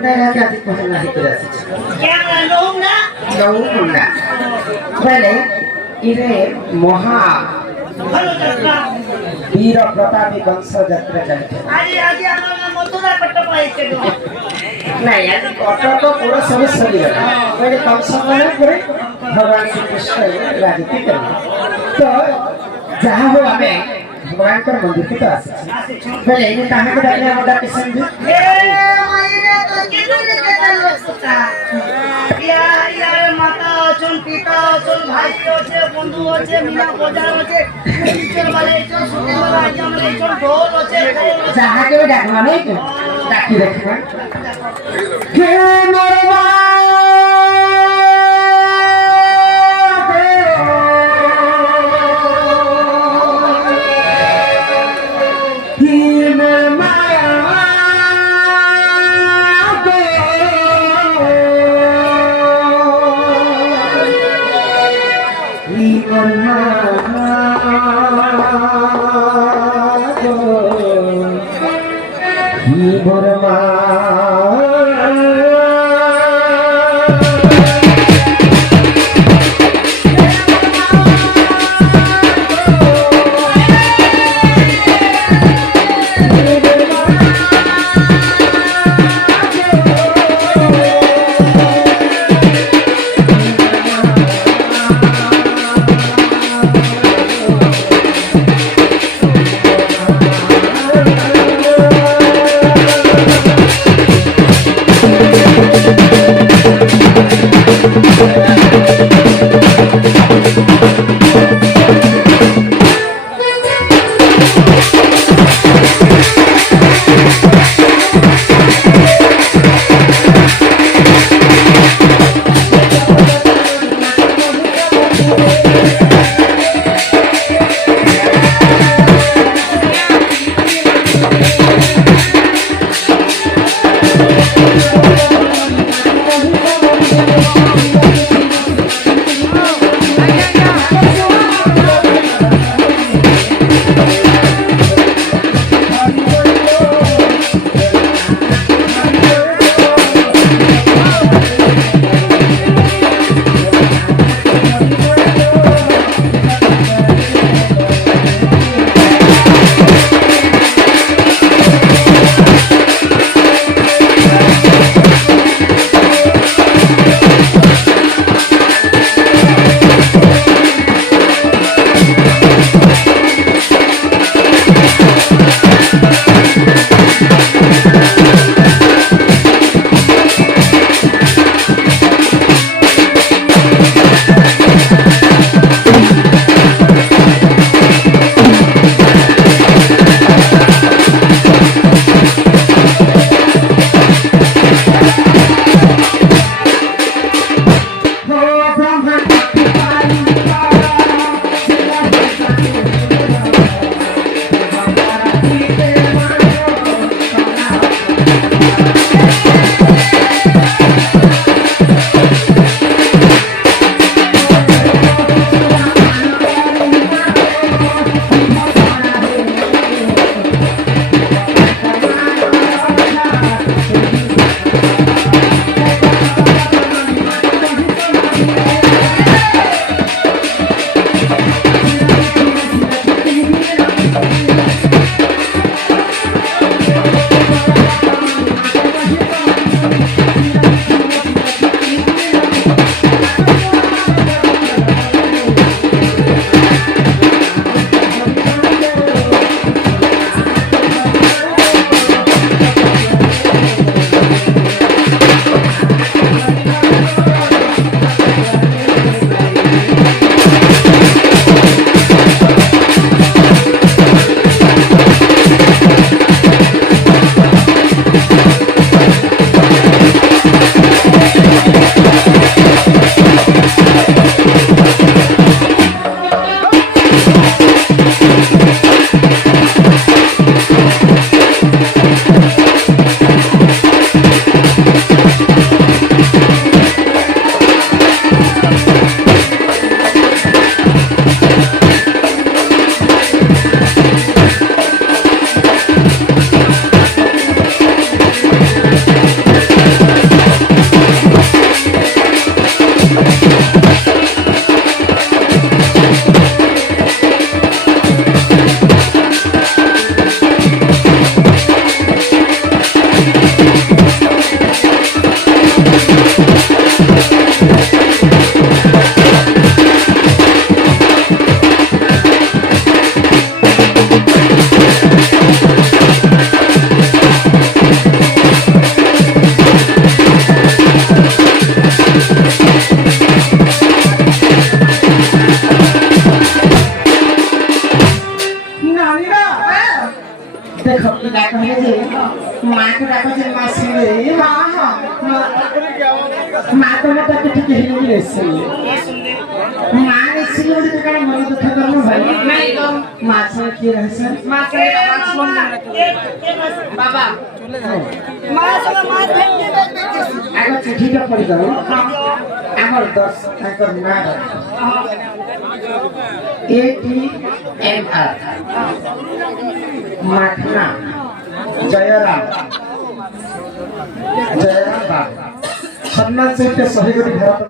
मुंडा है क्या दिक्कत नहीं करे क्या लौंगा लौ मुंडा पहले इरे महा ভালো যাত্রা वीर प्रतापी वंश यात्रा चलते আরে আগে আমার মথুরা পট্ট পাইছে গো नहीं आज ऑटो तो पूरा सब सही है पहले कम समय पूरे भगवान श्री कृष्ण राजनीति करना तो जहाँ हो हमें भगवान का मंदिर की तो आसे पहले ये कहाँ के देखने हमारा किशन जी এ মাইরে তো কিদুরে কেন লসতা ইয়া মাতা আছেন পিতা আছেন ভাই আছে বন্ধু আছে মিনা বাজার আছে টিচার वाले আছে সুন্দর আজ আমরা আছে ঢোল আছে जहाँ के भी देखना नहीं क्यों ताकि देखना के मरवा ମା ତ ମତେ କିଛି କେହି ରେସିଲେ ମା ରେସିଲେ ଗୋଟେ କାରଣ ମନ ଦୁଃଖ କରମ ଭାଇ ନାଇଁ ତ ମା ସହ କିଏ ରହିছে ବାବା ମା ସଙ୍ଗ ମା ଭେଣ୍ଡି ଆଗ ଚିଠିଟା ପଢିଦବ ଆମର 10 ତାଙ୍କର ନାଁ ATMR माखना जयराम बाबा सम्मान सहित 100 कोटी भारत